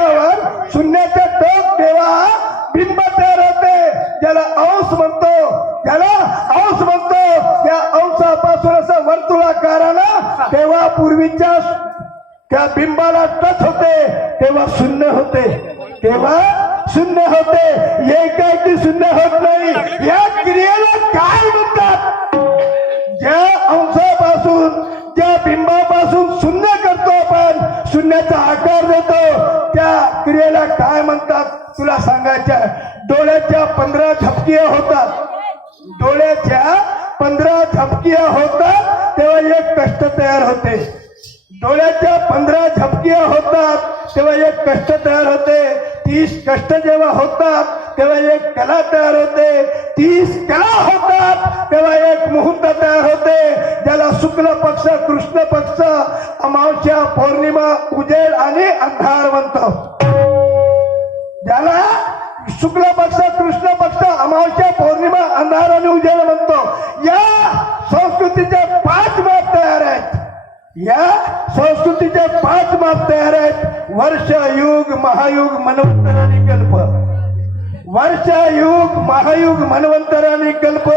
ह्या शून्याचे टोक ठेवा. बिंब तयार होते. ज्याला अंश म्हणतो ज्याला अंश म्हणतो त्या अंशापासून असं वर्तुळाकारानं तेव्हा पूर्वीच्या त्या बिंबाला टच होते तेव्हा शून्य होते. तेव्हा शून्य होते. एकाकी शून्य होत नाही. या क्रियेला काय म्हणतात? ज्या अंशापासून त्या बिंबापासून शून्य करतो आपण शून्याचा आकार देतो त्या क्रियेला काय म्हणतात तुला सांगायच्या? डोळ्याच्या पंधरा झपकिया होतात. डोळ्याच्या पंधरा झपकिया होतात तेव्हा एक कष्ट तयार होते. डोळ्याच्या पंधरा झपकिया होतात तेव्हा एक कष्ट तयार होते. तीस कष्ट जेव्हा होतात तेव्हा एक कला तयार होते. तीस कला होतात. तेव्हा एक मुहूर्त तयार होते. ज्याला शुक्ल पक्ष कृष्ण पक्ष अमावस्या पौर्णिमा उजेड आणि अंधार म्हणतो. ज्याला शुक्ल पक्ष कृष्ण पक्ष अमावस्या पौर्णिमा अंधार आणि उजेड म्हणतो. या संस्कृतीच्या पाच माप तयार आहेत. या संस्कृतीच्या पाच माप तयार आहेत. वर्ष युग महायुग मनवंतर आणि कल्प वर्ष युग महायुग मनवंतर आणि कल्प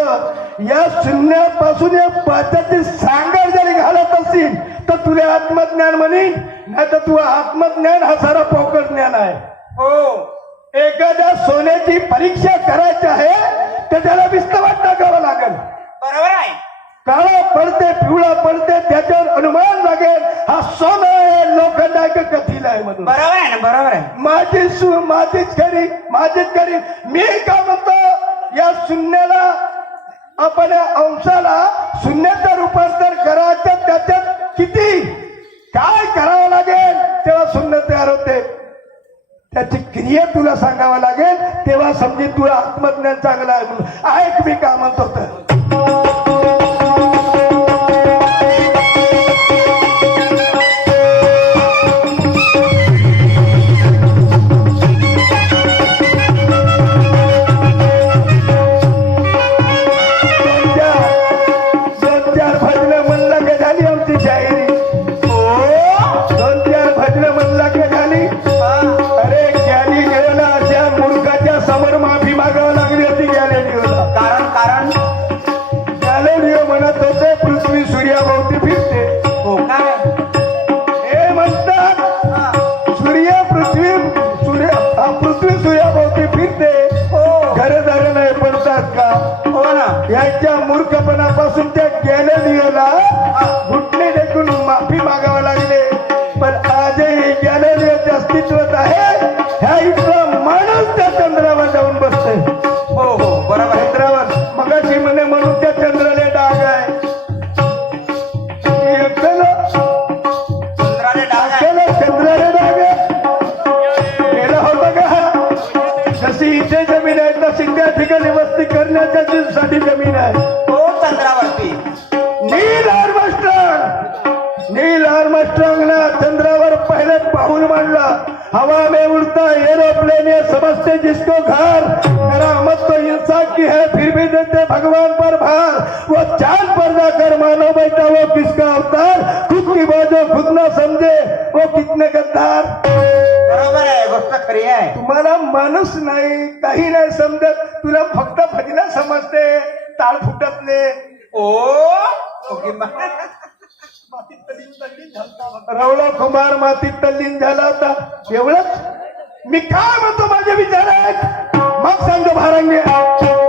या शून्यापासून या पाचाची सांगड जरी घालत असतील तर तुला आत्मज्ञान म्हणीन नाही तर तुला आत्मज्ञान हा सारा पोकळ ज्ञान आहे. हो. एखाद्या सोन्याची परीक्षा करायची आहे तर त्याला विस्तवात टाकावं लागेल. बरोबर आहे. काळा पडते पिवळा पडते त्याच्यावर अनुमान लागेल हा सोनं आहे लोखंड आहे का कथील आहे म्हणून. बरोबर आहे ना बरोबर आहे माझी माझीच खरी माझीच खरी मी का म्हणतो या शून्याला आपण अंशाला शून्याचं रूपांतर करायचं त्याच्यात किती? काय करावं लागेल? तेव्हा शून्य तयार होते. त्याची क्रिया तुला सांगावं लागेल तेव्हा समजी तुला आत्मज्ञान चांगलं आहे म्हणून. ऐक मी का म्हणतो तर. त्या गॅलेरिओला घुटणे टेकून माफी मागावं लागले. पण आजही गॅलेरिओच्या अस्तित्वात आहे. ह्या इथला माणूस त्या चंद्रावर जाऊन बसतोय. हो हो बरोबर चंद्रावर. मगाशी म्हणे म्हणून त्या चंद्राला डाग आहे. चंद्राला डाग आहे. केलं होतं का जशी इथे जमीन आहे तशी त्या ठिकाणी वस्ती करण्याच्या साठी जमीन आहे. समझते जिसको घर मेरा मत तो इंसान की है फिर भी देते भगवान पर भार। वो चाँद पर जाकर मानो बैठा वो किसका अवतार? खुद की बाजू खुद ना समझे वो कितने गद्दार बरोबर आहे गोष्ट खरी आहे तुम्हाला माणूस नाही काही नाही समजत तुला फक्त भजना समजते ताळ फुटतले ओ ओके रवळा कुमार मातीत तल्लीन झाला होता एवढंच मी काय म्हणतो माझे विचार आहेत मग सांगतो भारंगे.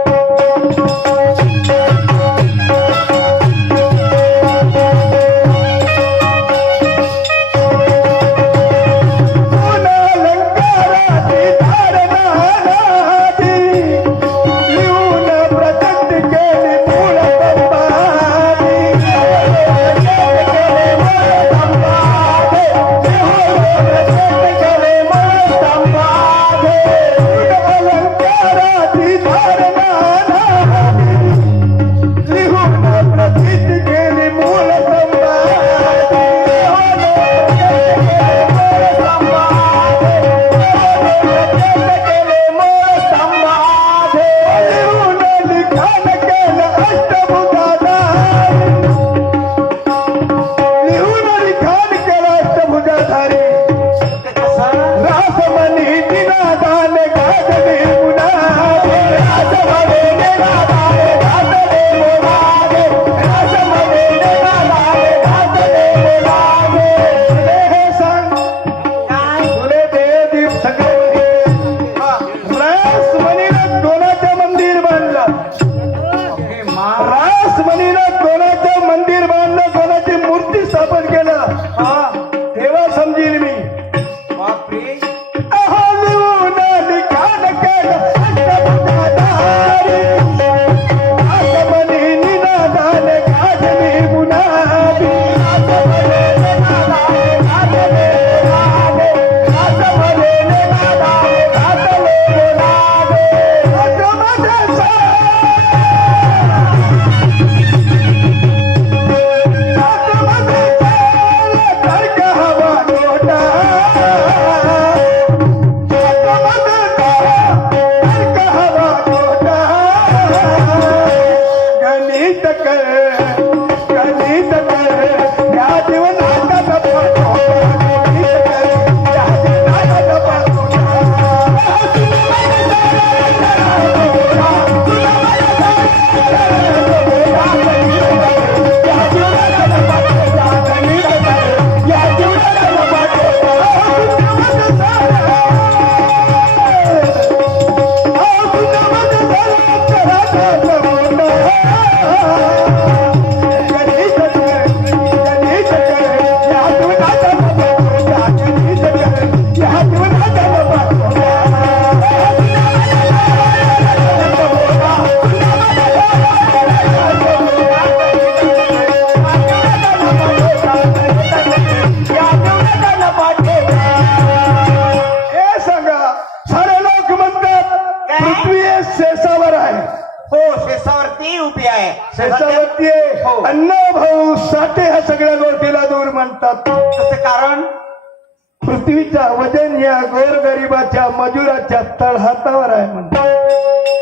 समाजाच्या तळहातावर आहे म्हणून.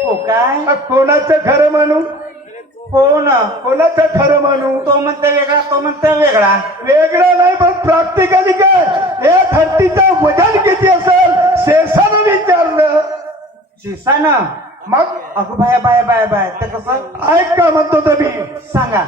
हो काय? कोणाचं खरं म्हणू हो ना कोणाचं खरं म्हणू तो म्हणते वेगळा तो म्हणते वेगळा. वेगळा नाही पण प्राप्तिकाली काय? या धरतीचं वजन किती असेल शेषानं विचारलं. शिसानं मग? अगो बाय बाय बाय बाय तर कसं? ऐक का म्हणतो तुम्ही सांगा.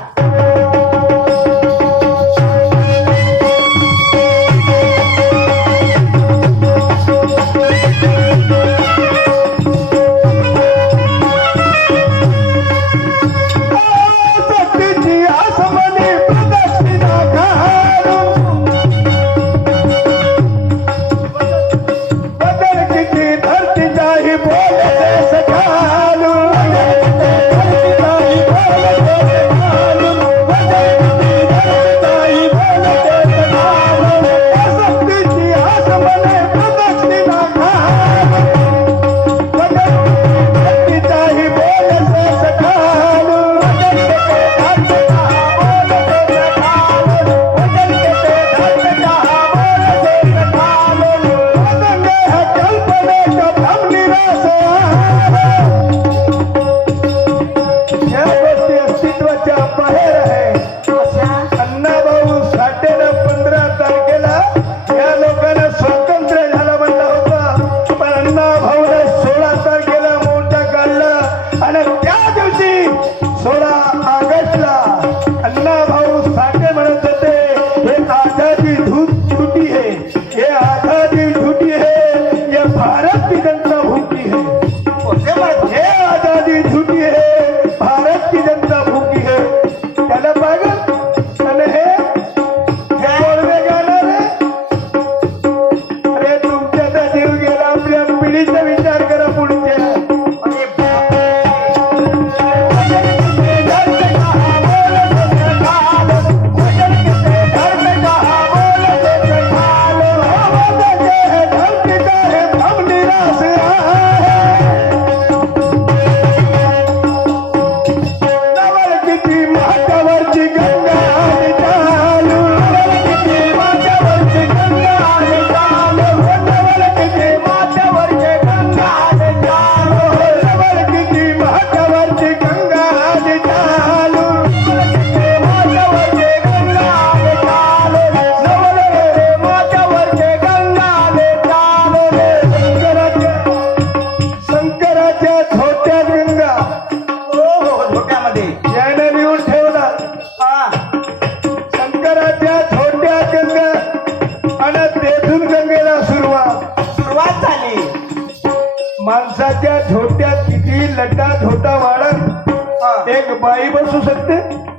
बाई बसू शकते?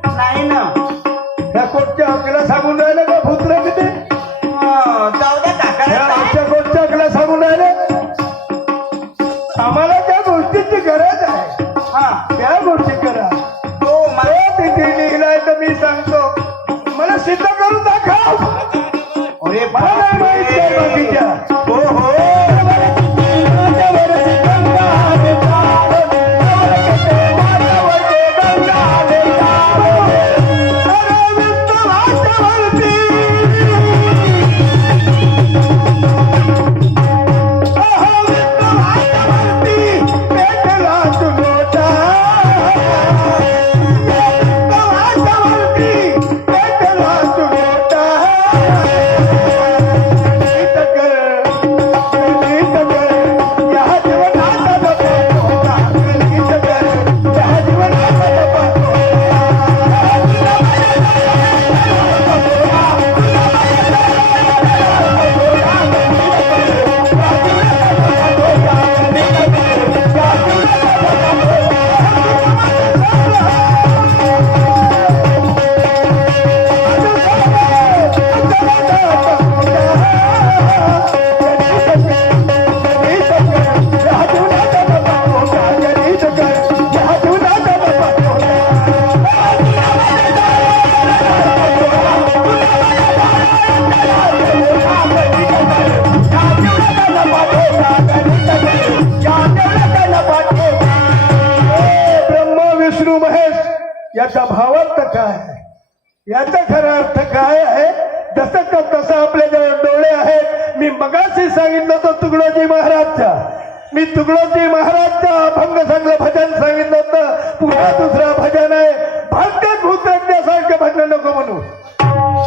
नाही ना. ह्या कोटच्या अकला सांगून राहिलं का भूत्र हो, किती आम्हाला त्या गोष्टीची गरज आहे. हा. त्या गोष्टी करा. हो, तो मला हो, तिथे लिहिलाय तर मी सांगतो. मला सिद्ध करून दाखव. अरे मी तुकडोजी महाराजच्या अभंग चांगलं भजन सांगितलं होतं. पुन्हा दुसरं भजन आहे. भाग्य भूतज्ञासारखं भजन नको म्हणू.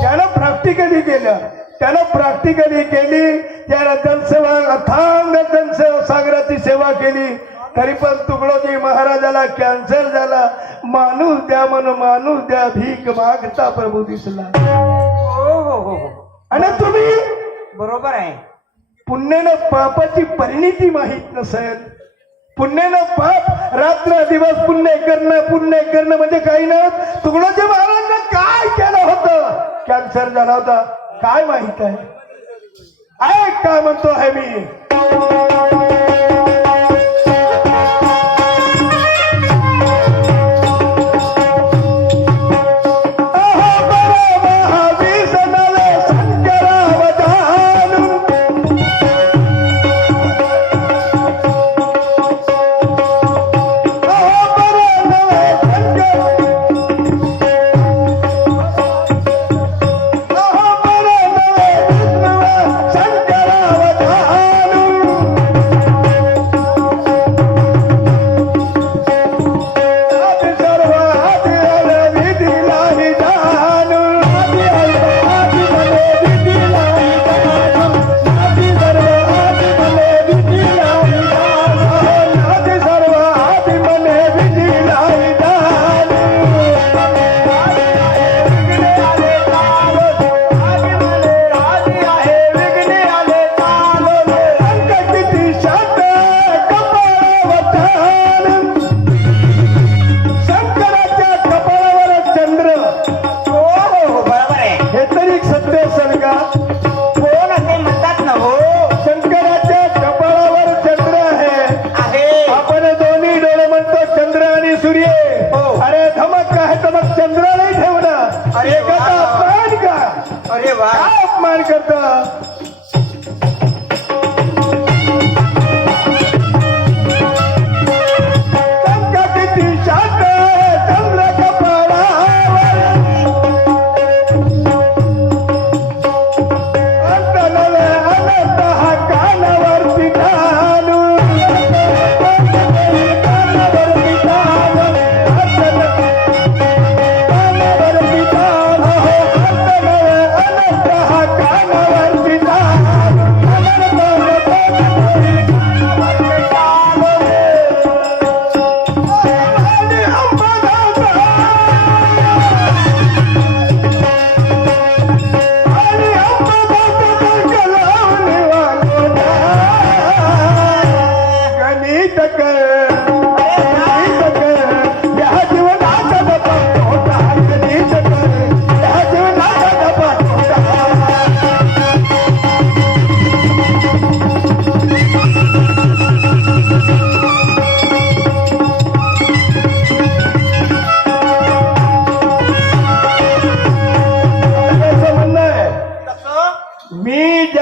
त्यानं प्रॅक्टिकली केलं त्यानं प्रॅक्टिकली केली त्यानं जनसेवा अथांग जनसेवा सागराची सेवा केली. तरी पण तुकडोजी महाराजाला कॅन्सर झाला. माणूस द्या म्हणून माणूस द्या भीक मागता प्रभू दिसला. हो हो हो हो. आणि तुम्ही? बरोबर आहे. पुण्यानं पापाची परिणिती माहीत नसेल. पुण्यानं पाप रात्र दिवस पुण्य करणं पुण्य करणं म्हणजे काही नव्हतं तुकडोजी महाराजांना काय केलं होतं? कॅन्सर झाला होता. काय माहीत आहे? काय म्हणतो आहे मी.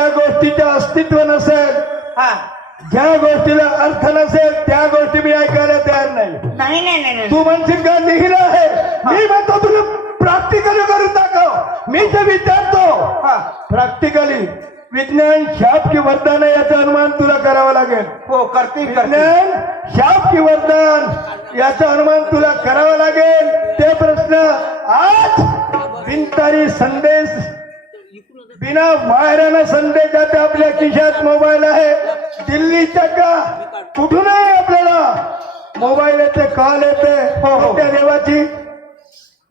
अस्तित्व नसेल हा. ज्या गोष्टीला अर्थ नसेल त्या गोष्टी मी ऐकायला तयार नाही. नाही नाही नाही नाही. तू म्हणशील का लिहिलं आहे? मी म्हणतो तुला प्रॅक्टिकली करून दाखव. मी जे विचारतो हा. प्रॅक्टिकली विज्ञान शाप की वरदान आहे याचा अनुमान तुला करावा लागेल. हो करते करते. विज्ञान शाप की वरदान याचा अनुमान तुला करावा लागेल. ते प्रश्न आज बिनतारी संदेश बिना वायराना संदेश जाते आपल्या खिशात मोबाईल आहे. दिल्लीच्या का? कुठूनही आपल्याला? मोबाईल येते कॉल येते. हो, हो. कोणत्या देवाची?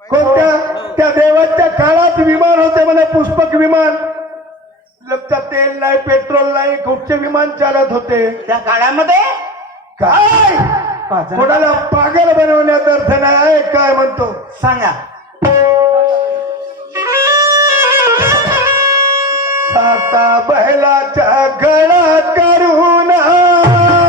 कोणत्या? त्या देवाच्या काळात विमान होते म्हणे पुष्पक विमान. लक्षात तेल नाही पेट्रोल नाही कुठचे विमान चालत होते. त्या काळामध्ये? काय? कोणाला पागल बनवण्यात अर्थ नाही. आहे काय म्हणतो? सांगा. साता चा गळा करू